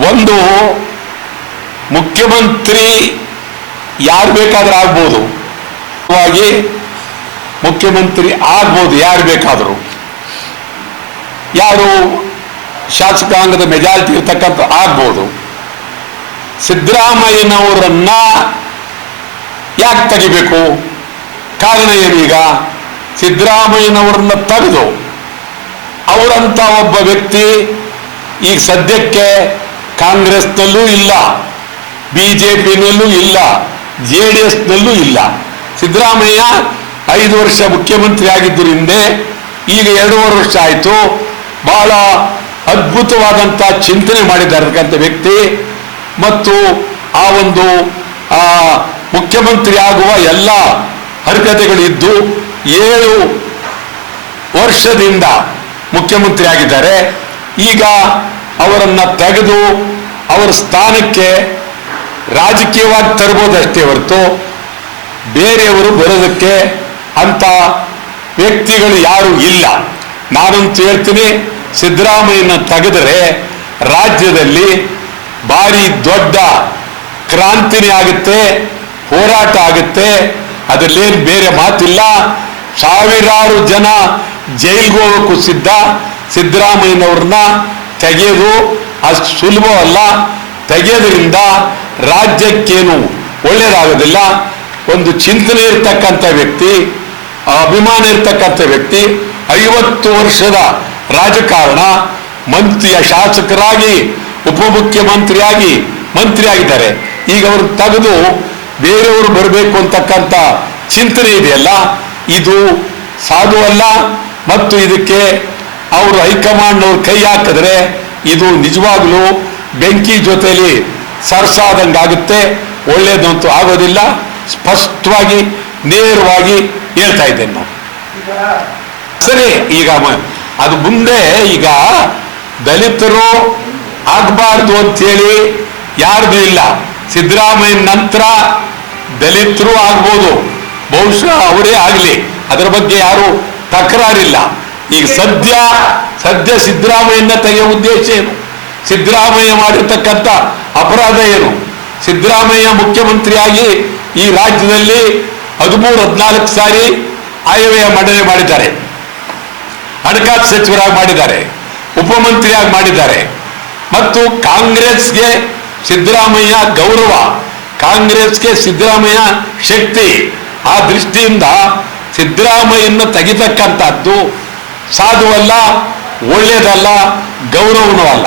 ಒಂದು ಮುಖ್ಯಮಂತ್ರಿ ಯಾರು ಬೇಕಾದ್ರೂ ಆಗ್ಬೋದು. ಮುಖ್ಯಮಂತ್ರಿ ಆಗ್ಬೋದು ಯಾರು ಬೇಕಾದರೂ. ಯಾರು ಶಾಸಕಾಂಗದ ಮೆಜಾರಿಟಿ ಇರ್ತಕ್ಕಂಥ ಆಗ್ಬೋದು. ಸಿದ್ದರಾಮಯ್ಯನವರನ್ನ ಯಾಕೆ ತೆಗಿಬೇಕು? ಕಾರಣ ಏನೀಗ ಸಿದ್ದರಾಮಯ್ಯನವರನ್ನ ತೆಗೆದು ಅವರಂತ ಒಬ್ಬ ವ್ಯಕ್ತಿ ಈಗ ಸದ್ಯಕ್ಕೆ ಕಾಂಗ್ರೆಸ್ನಲ್ಲೂ ಇಲ್ಲ ಬಿ ಜೆ ಇಲ್ಲ, ಜೆ ಡಿ ಎಸ್ನಲ್ಲೂ ಇಲ್ಲ. ಸಿದ್ದರಾಮಯ್ಯ ಐದು ವರ್ಷ ಮುಖ್ಯಮಂತ್ರಿ ಆಗಿದ್ದರಿಂದ ಈಗ ಎರಡೂವರೆ ವರ್ಷ ಆಯಿತು. ಬಹಳ ಅದ್ಭುತವಾದಂಥ ಚಿಂತನೆ ಮಾಡಿದ್ದಾರೆ ವ್ಯಕ್ತಿ ಮತ್ತು ಆ ಒಂದು ಮುಖ್ಯಮಂತ್ರಿ ಆಗುವ ಎಲ್ಲ ಅರ್ಹತೆಗಳಿದ್ದು ಏಳು ವರ್ಷದಿಂದ ಮುಖ್ಯಮಂತ್ರಿ ಆಗಿದ್ದಾರೆ. ಈಗ ಅವರನ್ನ ತೆಗೆದು ಅವರ ಸ್ಥಾನಕ್ಕೆ ರಾಜಕೀಯವಾಗಿ ತರ್ಬೋದಷ್ಟೇ ಹೊರತು ಬೇರೆಯವರು ಬರೋದಕ್ಕೆ ಅಂತ ವ್ಯಕ್ತಿಗಳು ಯಾರು ಇಲ್ಲ. ನಾನಂತೂ ಹೇಳ್ತೀನಿ, ಸಿದ್ದರಾಮಯ್ಯನ ತೆಗೆದರೆ ರಾಜ್ಯದಲ್ಲಿ ಭಾರಿ ದೊಡ್ಡ ಕ್ರಾಂತಿನೇ ಆಗುತ್ತೆ, ಹೋರಾಟ ಆಗುತ್ತೆ. ಅದರಲ್ಲೇನು ಬೇರೆ ಮಾತಿಲ್ಲ. ಸಾವಿರಾರು ಜನ ಜೈಲ್ಗೆ ಹೋಗೋಕ್ಕೂ ಸಿದ್ಧ ಸಿದ್ದರಾಮಯ್ಯನವ್ರನ್ನ ತೆಗೆಯೋದು ಅಷ್ಟು ಸುಲಭವಲ್ಲ. ತೆಗೆಯೋದ್ರಿಂದ ರಾಜ್ಯಕ್ಕೇನು ಒಳ್ಳೆಯದಾಗೋದಿಲ್ಲ. ಒಂದು ಚಿಂತನೆ ಇರ್ತಕ್ಕಂಥ ವ್ಯಕ್ತಿ, ಅಭಿಮಾನ ಇರ್ತಕ್ಕಂಥ ವ್ಯಕ್ತಿ, ಐವತ್ತು ವರ್ಷದ ರಾಜಕಾರಣ, ಮಂತ್ರಿಯ ಶಾಸಕರಾಗಿ, ಉಪಮುಖ್ಯಮಂತ್ರಿಯಾಗಿ ಮಂತ್ರಿ ಆಗಿದ್ದಾರೆ ಈಗ ಅವರು ತೆಗೆದು ಬೇರೆಯವರು ಬರಬೇಕು ಅಂತಕ್ಕಂಥ ಚಿಂತನೆ ಇದೆಯಲ್ಲ. ಇದು ಸಾಧುವಲ್ಲ ಮತ್ತು ಇದಕ್ಕೆ ಅವರು ಹೈಕಮಾಂಡ್ನವ್ರು ಕೈ ಹಾಕಿದ್ರೆ ಇದು ನಿಜವಾಗ್ಲೂ ಬೆಂಕಿ ಜೊತೆಲಿ ಸರ್ಸಾದಂಗಾಗುತ್ತೆ ಒಳ್ಳೇದಂತೂ ಆಗೋದಿಲ್ಲ. ಸ್ಪಷ್ಟವಾಗಿ, ನೇರವಾಗಿ ಹೇಳ್ತಾ ಇದ್ದೇನೆ ನಾವು ಸರಿ, ಈಗ ಅದು ಮುಂದೆ ಈಗ ದಲಿತರು ಆಗಬಾರ್ದು ಅಂತೇಳಿ ಯಾರ್ದು ಇಲ್ಲ. ಸಿದ್ದರಾಮಯ್ಯ ನಂತರ ದಲಿತರು ಆಗ್ಬೋದು. ಬಹುಶಃ ಅವರೇ ಆಗಲಿ. ಅದರ ಬಗ್ಗೆ ಯಾರು ತಕರಾರಿಲ್ಲ. ಈಗ ಸದ್ಯ ಸದ್ಯ ಸಿದ್ದರಾಮಯ್ಯನ ತೆಗೆಯೋ ಉದ್ದೇಶ ಏನು? ಸಿದ್ದರಾಮಯ್ಯ ಮಾಡಿರ್ತಕ್ಕಂಥ ಅಪರಾಧ ಏನು? ಸಿದ್ದರಾಮಯ್ಯ ಮುಖ್ಯಮಂತ್ರಿಯಾಗಿ ಈ ರಾಜ್ಯದಲ್ಲಿ ಹದಿಮೂರು, ಹದಿನಾಲ್ಕು ಸಾರಿ ಆಯವ್ಯಯ ಮಂಡನೆ ಮಾಡಿದ್ದಾರೆ. ಹಣಕಾಸು ಸಚಿವರಾಗಿ ಮಾಡಿದ್ದಾರೆ. ಉಪಮಂತ್ರಿಯಾಗಿ ಮಾಡಿದ್ದಾರೆ. ಮತ್ತು ಕಾಂಗ್ರೆಸ್ಗೆ ಸಿದ್ದರಾಮಯ್ಯ ಗೌರವ, ಕಾಂಗ್ರೆಸ್ಗೆ ಸಿದ್ದರಾಮಯ್ಯ ಶಕ್ತಿ. ಆ ದೃಷ್ಟಿಯಿಂದ ಸಿದ್ದರಾಮಯ್ಯನ ತೆಗಿತಕ್ಕಂಥದ್ದು ಸಾಧುವಲ್ಲ ಒಳ್ಳೆಯದಲ್ಲ ಗೌರವನೂ ಅಲ್ಲ.